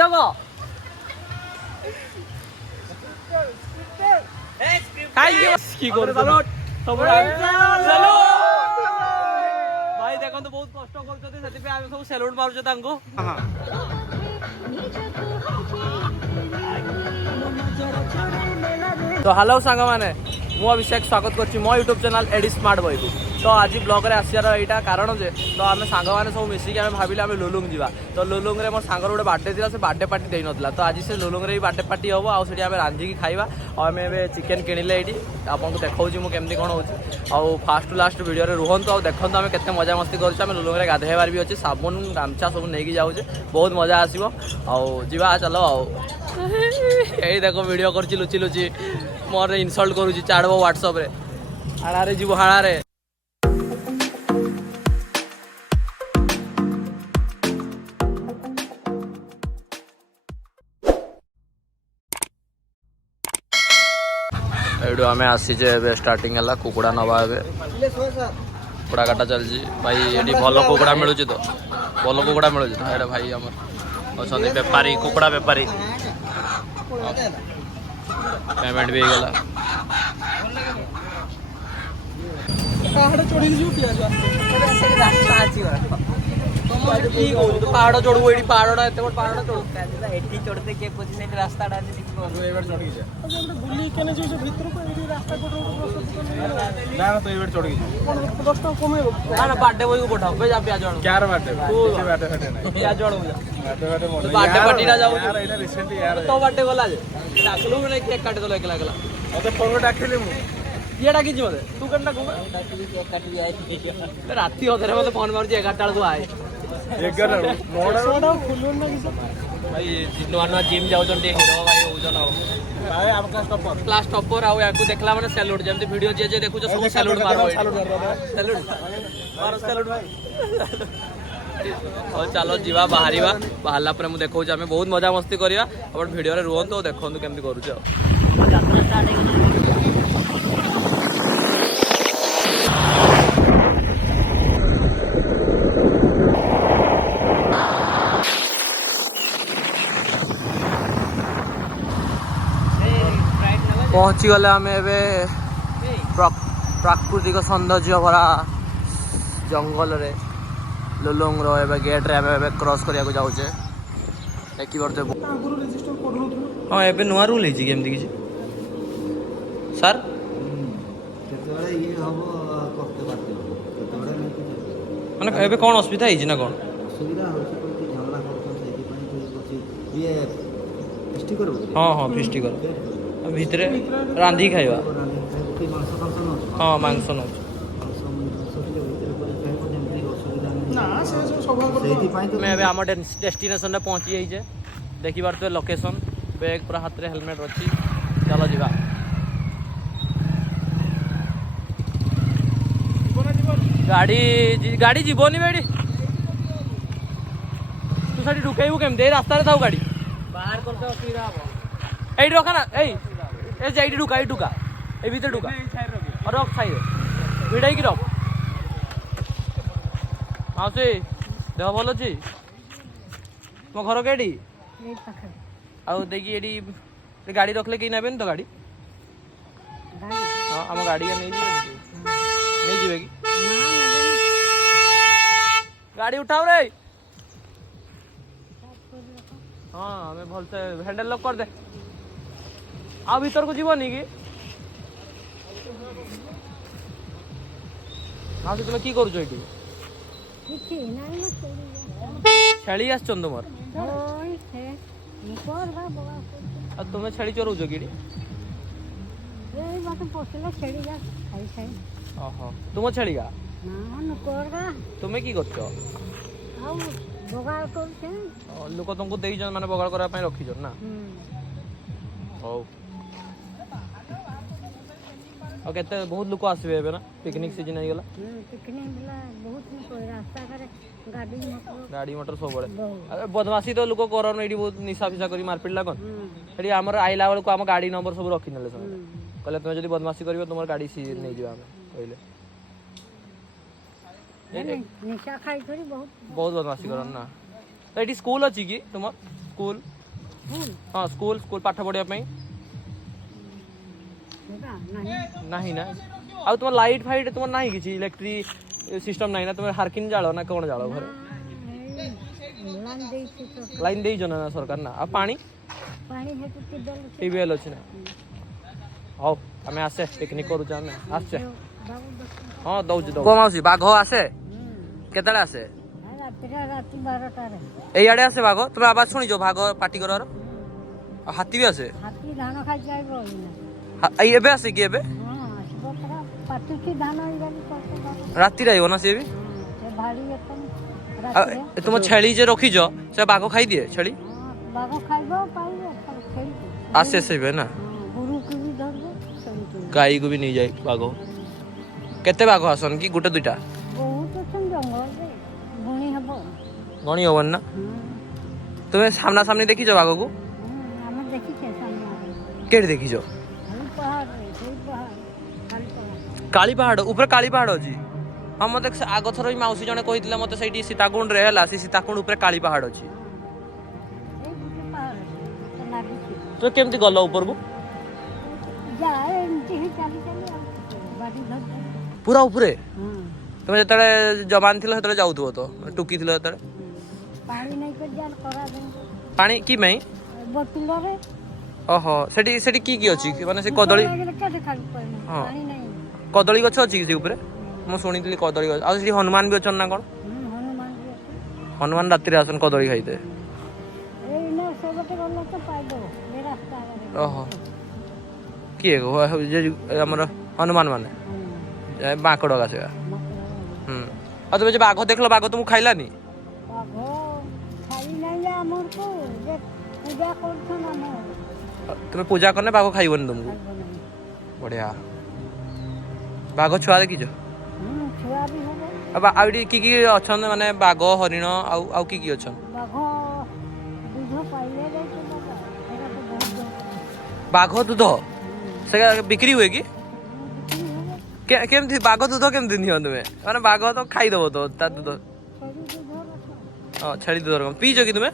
भाई देखो तो बहुत कष्ट कर सब सेलुट मारुचे तो हेलो सांग मैंने मु अभिषेक स्वागत कर मो YouTube channel AD smart boy को। तो आज ब्लॉग रे आसार यहाँ कारण जे तो आम सांग मैंने सब मिसिक भाविले आम लुलुंग जा। तो लुलुंग रे मोर सांगर गोटे बार्डे थी से बार्डे पार्टी दे ना। तो आज से लुलुंग रे बार्डे पार्टी हम आम रांधिकी खाइबा और आम चिकेन किणिले ये आपको देखा मुझे कौन हो फास्ट टू लास्ट वीडियो रुहतु और देखो आम के मजा मस्ती करें लुलुंग रे गाधेबार भी अच्छे साबुन गामछा सब नहीं जाऊे बहुत मजा आसो आ चलो यही देखो वीडियो कर लुचि लुचि मोर इनसल्ट करुच्ची चाड़ब व्हाट्सअप रे हाड़े जीव हाड़े ये आम आसीचे स्टार्टिंग है कुकुड़ा नवा कुकुड़ा काटा चलती भाई ये भल कुकुड़ा मिलूँ तो भल कुकुड़ा मिलूँ तो ये भाई आम अच्छा बेपारी कुकुड़ा बेपारी पेमेंट भी गला पहाड़ चढ़ू ये पहाड़ा एत बड़ पहाड़ चढ़ू चढ़ते किए खोजी रास्ता बार्डे बॉय को पठाओ प्याज बार्डे पार्टी जाऊ तो बार्डे गला डाकलु मैंने केक काटी देल एकला एकला मत फोन डाकिली ये डाकी मत तू कौन डाकू राति अधे मत फोन मारूँ 11टा बेलू आए भाई नुआ नुआ जिम जाऊँ हिरो भाई हो क्लास टॉपर आउ देखला मैंने सैल्यूट जमी वीडियो जे जे देखु सब सैल्यूट मारो सैल्यूट भाई और चलो जीवा बाहर बाहरला पर मुझे देखा आम बहुत मजा मस्ती करवा अपन वीडियो रुहतु और देखो केमती करुच पहुँची गले आम प्राकृतिक सौंदर्य भरा जंगल रे लुलुंग रो गेट रे आम क्रॉस करने जाऊे देखिए हाँ ए नुआ रूल है केमती किसी सर मैंने ए कौन असुविधा है ना कौन हाँ हाँ फिस्टी कर भितर रांधि खाइबा हाँ मांस नौ आम डेस्टिनेशन पहुँची जाइए देखी पारे लोकेशन बैग पूरा हाथ में हेलमेट अच्छी चलो जीवा गाड़ी गाड़ी जीवनी बेड़ी तू साड़ी ढुकेबू केमती रास्तार था गाड़ी बाहर करते असुविधा हम ये रखा ना ये ढुका ये ढुका ये भीतर ढुका और रख खाई भिड़ाई की रख हाँ से देह भल अच्छी मो घर कई आउ देखिए ये गाड़ी रखले कहीं नेबे तो गाड़ी हाँ आम गाड़ी नहीं जी कि गाड़ी उठाओ रे हाँ हमें भल से हैंडल लॉक कर दे आ भीतर को जीवनी कि हाँ तुम कि करुच छेली आस तुम तुम्हें छेली चोरौच कि तुम छेली गा तुम्हें कि कर लोक तुमको दे माने बगाड़ करने रखीच ना हौ और केते बहुत लोक आसबे ना पिकनिक सीजन हो गला गाड़ी मोटर सब बड़े बदमाशी तो लोक करन एडी बहुत निशा फिशा करी मारपीट लागन एडी हमर आइला बेल को हम गाड़ी नंबर सब रखी नेले सब कहले तुम जदी बदमाशी करियो तुमर गाड़ी सीज नहीं जीवा हम कहले निशा खाई करी बहुत बदमाशी करन ना तो एडी स्कूल अछि कि तुम स्कूल हाँ स्कूल स्कूल पाठ पढ़िया नहीं ना आ तुम लाइट फाइट तुम ना कि इलेक्ट्रिक सिस्टम ना तुम हार्किन जाल ना कौन जाल घर लाइन दे ना सरकार ना आ पानी ट्यूबवेल अच्छी ना हाँ आम आसे पिकनिक करुचे आसे हाँ दौची माउसी बाघ आसे केतले आसे एआडे आसे बाघ तुम आवाज शुणिज बाघ पार्टी कर हाथी भी आसे एबे आसे कि एबे राति आइब ना सी भी तुम छेली जे रखीज से बाघ खाई दिए छेली आसे से ना गाई को भी नहीं जाए बाघ केते बाघ आसन कि गोटे दुईटा गणी हबन ना तुम्हें सामना सामने देखी बाघ को केट देखी काली पहाड़ ऊपर काली पहाड़ अच्छी हाँ मत आग थर मौसी जने कही मत से सीताकुंड रे है सीताकुंड ऊपर काली पहाड़ अच्छी तो केमती गल ऊपर को पूरा ऊपरे तुम जो जवान थी जाऊ तो टुकी पानी कि ओहो सेठी की अछि माने से कदली हां कदली गछ अछि से ऊपर मु सुनी थी कदली गछ आ सेठी हनुमान भी अछन ना कोन हनुमान रात्रि आसन कदली खाइते ओहो किए गो जे हमर हनुमान माने बाकड़ गाछ आ तुम बाघ देखल बाघ तुम खाइलानी तुम्हें पूजा करने बाघ खाइबनी तुमको बढ़िया बाघ छुआ देखीच कि अच्छा माने बाघ हरिण आउ कि अच्छा बाघ दूध से बिक्री हुए कि केमती बाघ दूध केमती नियो तुम्हें माने बाघ तो खाईदेव तो ता दूध हाँ छेली दूध पीछ कि तुम्हें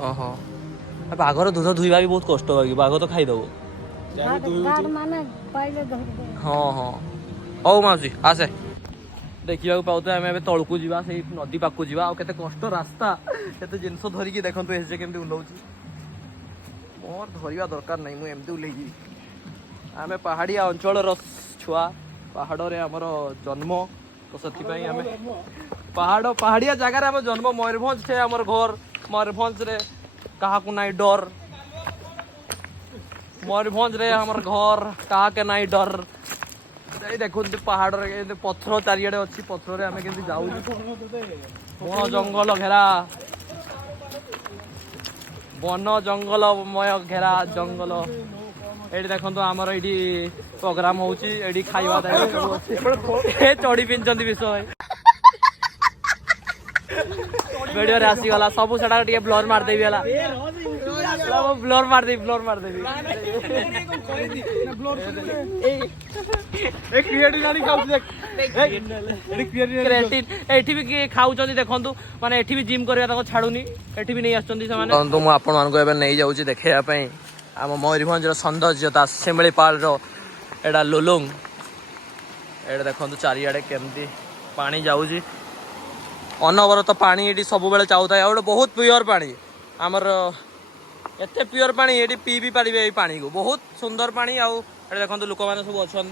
ओहो बाघर दूध धुईबा भी बहुत कष्ट होगी बाघ तो खाईदेव हाँ हाँ हौ माउसी आसे देखा पाते आम तौक जा नदी पाक जा के कष्ट रास्ता के जिनस धरिकी देखो एसजे केमती उलाऊँ मोर धरवा दरकार नहीं मुझे एमती उल्लेखी आम पहाड़िया अंचल छुआ पहाड़ रे आमर जन्म तो से आम पहाड़िया जगार आम जन्म मयूरभंज से आमर घर मयूरभंज रे कहा को नाई डर मयूरभंज रे आमर घर कहा के नाई डर देखो पहाड़ पथर चारिड़े अच्छी पथर आम के जाऊ वन जंगल घेरा वन जंगलमय घेरा जंगल ये देखो आमर ये प्रोग्राम होती खाଇବା चढ़ी पिंचती विषय वीडियो रे आसीगला सब सेटा टिके ब्लर मारदेवी हला ब्लर मारदेवी ए क्रिएटिव गाड़ी खाउ देख क्रिएटिव एठी भी खाउचंदी देखंतु माने एठी भी जिम करया ताको छाडुनी एठी भी नहीं आछंदी से माने तो मु आपन मान को एबे नहीं जाउची देखैया पई आम मयूरभंज सौंदर्यता शिमिलीपाल एडा लुलुंग एडा देखो चारिआडे केमती पानी जाऊँगी अनवरत पानी ये सब बेले चाहता है बहुत प्योर पानी आमर एत प्योर पानी ये पी भी पारे ये पानी को बहुत सुंदर पानी आउ देखो लोक मैंने सब अच्छा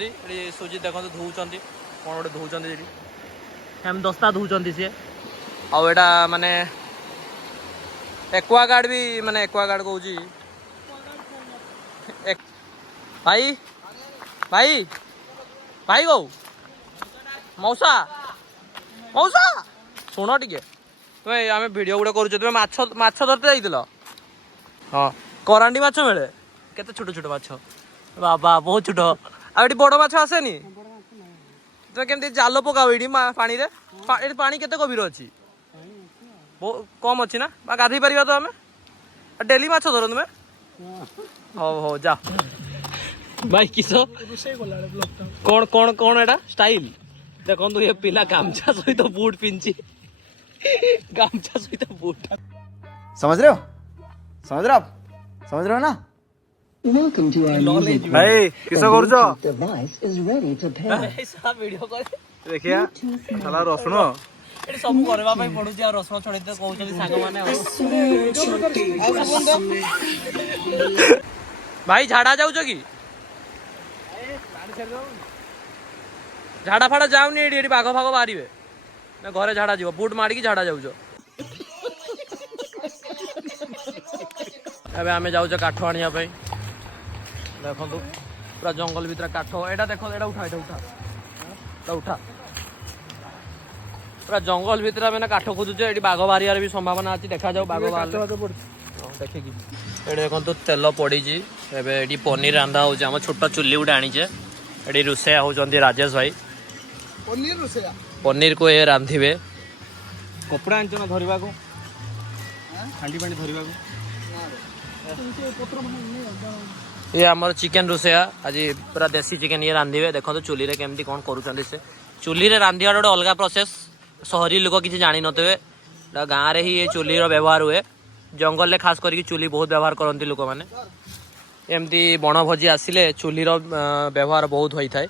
सुजी देखो धोचन कौन गोटे धोचन हेम दस्ता धोचन सी आटा माने एक्वागार्ड भी माने एक्वागार्ड कहूँ भाई भाई भाई गौ मौसा मौसा शुण टे तुम्हें आम भिडियो गुड़ा कर तुम्हें माछ धरते जाइल हाँ करांडी माछ मिले केते छोट छोट माछ बाबा बहुत छोट आ बड़ माछ आसेनी तुम्हें केमती जाल पकाओ ये पानी रे पानी केते गभीर अच्छी कम अच्छी ना गाधई पार तो आम डेली माछ धर तुम्हें हो हो जा भाई किस कौन कौन कौन एटा स्टाइल देखो ये पिला गामछा सहित बूट पिंची गामछा सहित बूट समझ रहे हो समझ रहे हो ना Welcome to our music. भाई किसो करछो Device is ready to pair. ऐसा वीडियो कॉल देखिया साला रसुण एटी सब करबा पई पडुची आ रसुण छडे त कहउछली सांग माने भाई झाड़ा जाउछ की झाड़ा फाड़ा जाउनी एडी एडी बाघ फाग बाहरिबे ना घरे झाड़ा जीव बूट मारी की झाड़ा जाउछ एबे आमे जाउछ काठ आनिया पई देखो पूरा जंगल भीतर काठ एटा देखो एटा उठा उठा पूरा जंगल भीतर आम काठ खोजुचे ये बाघ बाहर भी संभावना अच्छी देखा जाऊ बाघ बाहर देखिकी ये देखो तेल पड़ी ये पनीर रांधा हो छोट चुली गोटे आनीचे ये रोषेया होती राजेश भाई पनीर को ये रांधे कपड़ा आंच ना धरवा को हांडी पानी धरवा को ये आमर चिकेन रोषेया आज पूरा देसी चिकेन ये रांधे देखो चुली रे केमती कौन करुँच से चुली रे रांधा गोटे अलग प्रोसेस सहरी लोक किसी जानी नथे गाँव में ही ये चुली व्यवहार हुए जंगल में खास करके चुली बहुत व्यवहार करती लोक मैंने एमती बण भोजी आसिले चुलीर व्यवहार बहुत होता है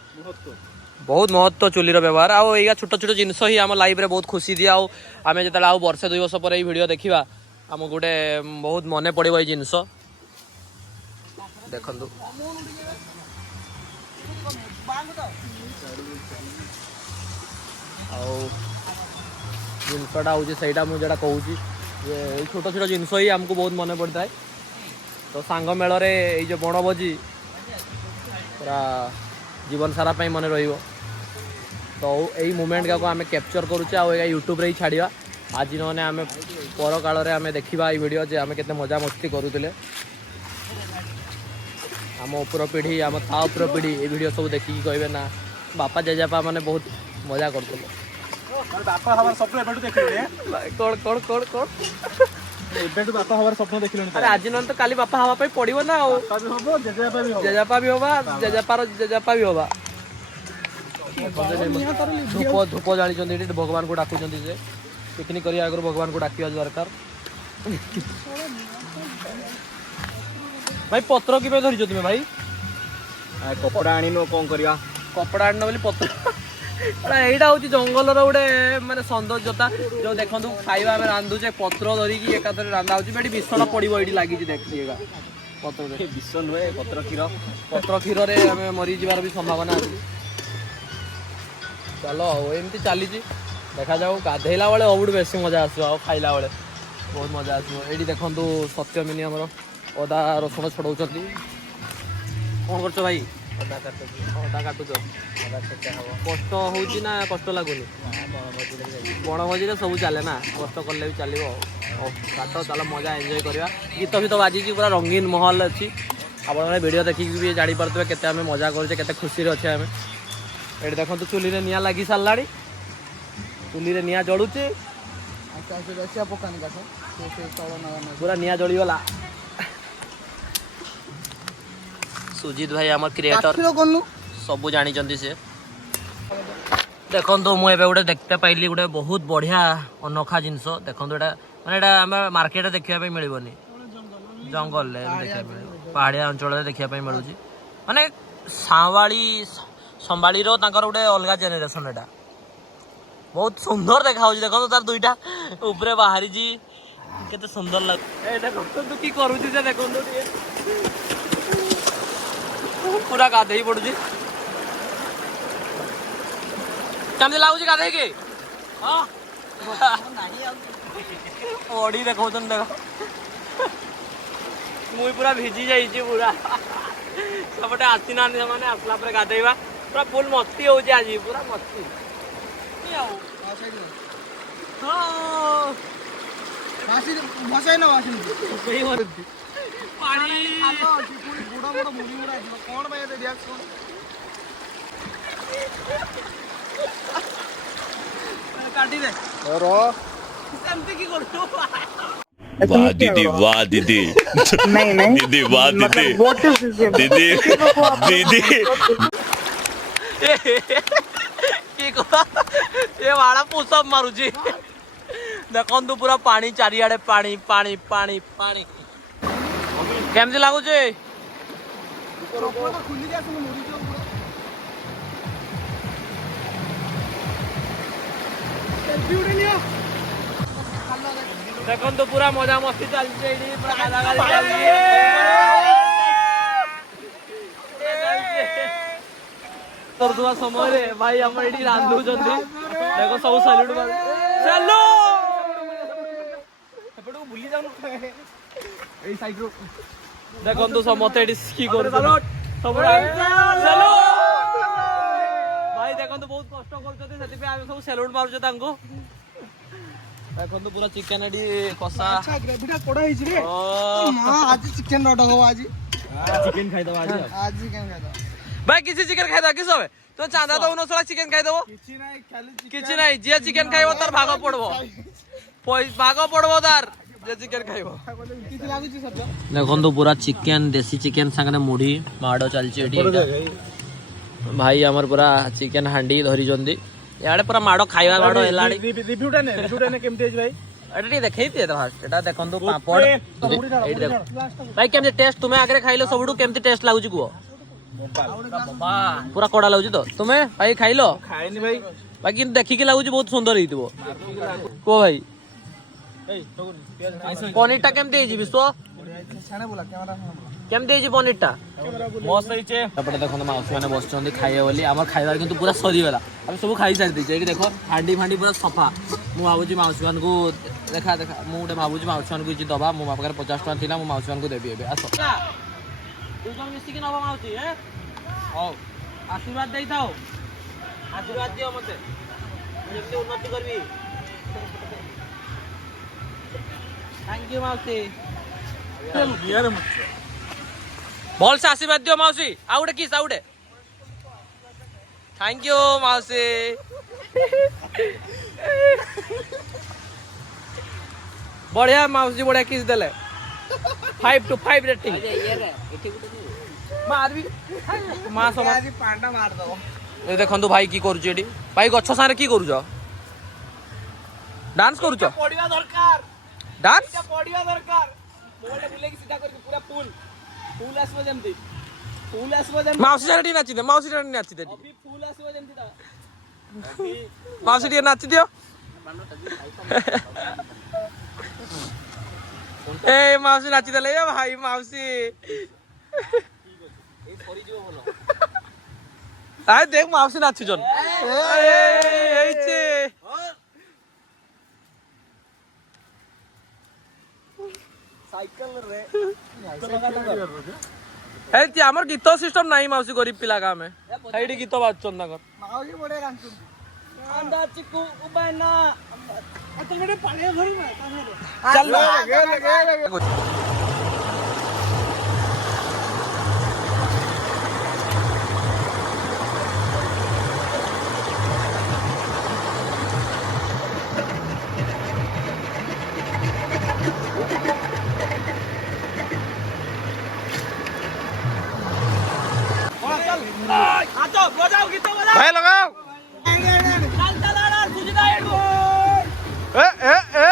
बहुत महत्व चुलीर व्यवहार आउ छोट छोट जिनस ही आम लाइफ रे बहुत खुशी दिए आम जो आउ वर्षे 2 वर्ष पर वीडियो देखा आम गोटे बहुत मन पड़ो ये जिनस देखु जिनसटा हूँ से मुझे कहूँ ये छोट छोट जिनस ही आमको बहुत मन पड़ता है तो सांग मेल जो बण भोजी पूरा जीवन सारा मन रही तो यही मुमेंट का आम कैप्चर करुचे यूट्यूब रे ही छाड़ा आज नहने आम पर काल आम देखा ये वीडियो जे आम केते मजा मस्ती करूले आम उपर पीढ़ी आम ता उपर पीढ़ी ये वीडियो सब देखिकी कहे ना बापा जेजेपा मैंने बहुत मजा करते बापा हमार स्वप्न एबेटु देखिले कौन कौन कौन कौन एबेटु बापा हमार स्वप्न देखिले अरे आज न तो काली बापा हवा पड़ो ना तभी हबो जेजेपा भी होगा जेजेपा भी होगा धूप धूप जानी भगवान को डाकुं से पिकनिक करने आगे भगवान को डाक दरकार भाई पत्र कि धरी तुम्हें भाई कपड़ा आनिनो कौन करिया कपड़ा आन बोली पत्र यहाँ हूँ जंगल गोटे मानने सौंदर्यता जो देखो खाଇବା आम रांधुचे पत्र धरिकी एकाथरे रांधा हो विषण पड़ो ये लगी देखिएगा पत्र विष नुहे पत्र क्षीर आम मरी जावार भी संभावना अच्छी चलो एमती चली देखा जाऊ गाधेला बेले सबुठ बेसी मजा आसो खाइला बेले बहुत मजा आसो ये देखो सत्यमिनी आमर अदा रसुण छड़ाऊँ कौन कर भाई अदा काटुच कष्ट हो ना कष्ट लगुनि बण भोजी सब चले ना कष्ट कले भी चलो काट चलो मजा एंजॉय करवा गीत भी तो बाजी पूरा रंगीन महल अच्छी आप वीडियो देखिक भी जापे केते आम मजा करे खुशी अच्छे आम ये देखो चुली रे निया लगी सारा चुली रे निया जलुचे पूरा निया जलीगला सुजीत भाई आम क्रिएटर सब जानी से देखो मुझे गोटे देखते पाइली गोटे बहुत बढ़िया अनोखा जिनस देखो माने आम मार्केट देखा मिलबनी जंगल देखा पहाड़िया अंचल देखा मिलूँ माने संभाली गोटे अलग जेनेरेशन एटा बहुत सुंदर देखा देखो तार दुईटा ऊपर बाहरी केते सुंदर लगे देखो कि करूँ देखो पूरा गाधे पड़ू कमी लगुच गाधे के ओडी देखो देख मुई पूरा भिजी जाइए पूरा सबटे आसी ना मैंने आसला पर गाधेवा पूरा फुल मस्ती हो आज पूरा मस्ती वाह दीदी वाह दीदी नहीं दीदी वाह दीदी what is this? दीदी दीदी कि को ये वाड़ा पुशअप मारुची देखंतु पूरा पानी चारिआडे पानी पानी पानी पानी केमती लागुची देखंतु पूरा मजा मस्ती चलছে এডি पूरा গালাগালি চলছে করদুয়া সময় রে ভাই আমরা এডি রান্ধু জন্দি দেখো সব স্যালুট মার চলো এপটু ভুলি যাও এই সাইড রো দেখন্তু সমতে এডি কি করু সব চলো ভাই দেখন্তু বহুত কষ্ট করছতে সেতি আমি সব স্যালুট মারুছ তাঙ্কু देखो पूरा चिकन एडी कसा अच्छा ग्रेवीटा कोडा हिची रे ओ मां आज चिकन नडक हो आज चिकन खाई दो आज आज चिकन खादा भाई किसी चिकन खाइदा किस होवे तो चांदा तो उनसला चिकन खाइ देबो किछि नाही खाली चिकन किछि नाही जे चिकन खाइबो तार भाग पड़बो भाग पड़बो तार जे चिकन खाइबो किछि लागुची सब देखो तो पूरा चिकन देसी चिकन संगे मुढ़ी माडो चलची एडी भाई हमर पूरा चिकन हांडी धरी जंदी याडे पूरा माडो खाइबा माडो एलाडी रिव्यूटा ने केमते भाई एटा देखै दिए तो फास्ट एटा देखंतु पापड़ एडी देखो भाई केमते टेस्ट तुमे आगरे खाइलो सबडू केमते टेस्ट लागुची को पूरा कोडा लागुची तो तुमे भाई खाइलो खाएनी भाई बाकी देखि के लागुची बहुत सुंदर हितबो को भाई पनीरटा केमते हिजी विश्व छाने बोला कैमरा केमते हिजी पनीरटा मस्त होइचे एपटे देखो माउसी माने बसचंदी खाइए बोली हमर खाइबार किंतु पूरा सरी गला हम सब खाई सारी दैछे कि देखो हांडी फांडी पूरा सफा मु भाबुची माउसी मान को देखा देखा मु उठे भाबुची माउसी मान को जी दबा मु बापकर 50 टका थिला मु माउसी मान को देबी एबे आसो तू कोन मिस्टी के नबा माउसी हे हो आशीर्वाद देई थाओ आशीर्वाद दियो मते जेते उन्नति करबी थैंक यू माउसी यार मत बोल से आशीर्वाद दियो माउसी आउडे किस आउडे थैंक यू माउसी बढ़िया माउसी बढ़िया किस देले 5 to 5 रेटिंग मार भी मां समा आज पांडा मार दो ए देखंतु भाई की करू एडी भाई गच्छ सारे की करू डांस करू पडिवा दरकार डांस पडिवा दरकार मोले बुले की सीधा करके पूरा फुल आसबो जेमती माउसी सारे नाची दे माउसी सारे नाची दे अभी फुल आसबो जेमती ता माउसी टी नाची दियो ए माउसी नाची देले ए भाई माउसी आय देख माउसी नाची जन एइचे साइकिल रे ए ती हमर गीत सिस्टम नाही माउसी गरीब पिला का में साइड गीत बाजचन ना कर मावली बडे रांचू अंदा चिकू उबाना आता बडे पाणी भरू ना चल भाई लगाओ ए ए ए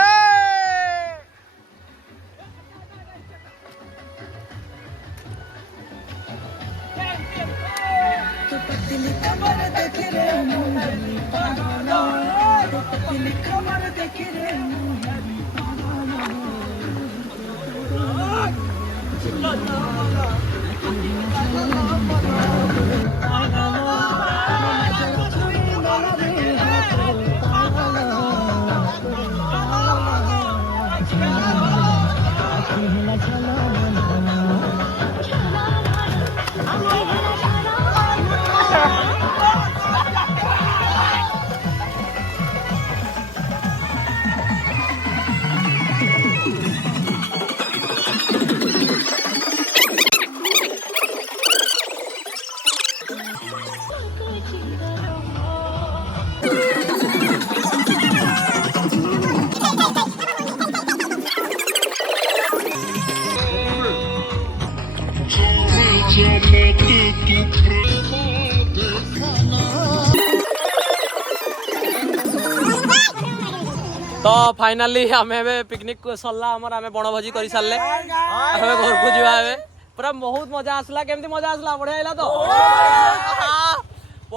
तो फाइनाली आम पिकनिक सरला आम बनभोजी कर सारे घर को जीवा पूरा बहुत मजा आसला केमती मजा आसला बढ़िया आइला तो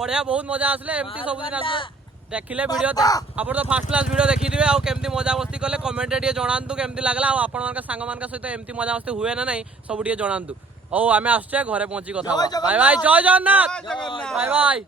बढ़िया बहुत मजा आसले एमती सब दिन आसले देखिले वीडियो आप तो फर्स्ट क्लास वीडियो देखी थे आउ केमती मजा मस्ती कले कमेंट रे जणांतु केमती लागला आ आपण मानका सांग मानका सहित एमती मजा मस्ती हुए ना नहीं सब टिके जणांतु ओ आमे आछे घरे पहुंची कथा बाय बाय जय जगन्नाथ बाय बाय।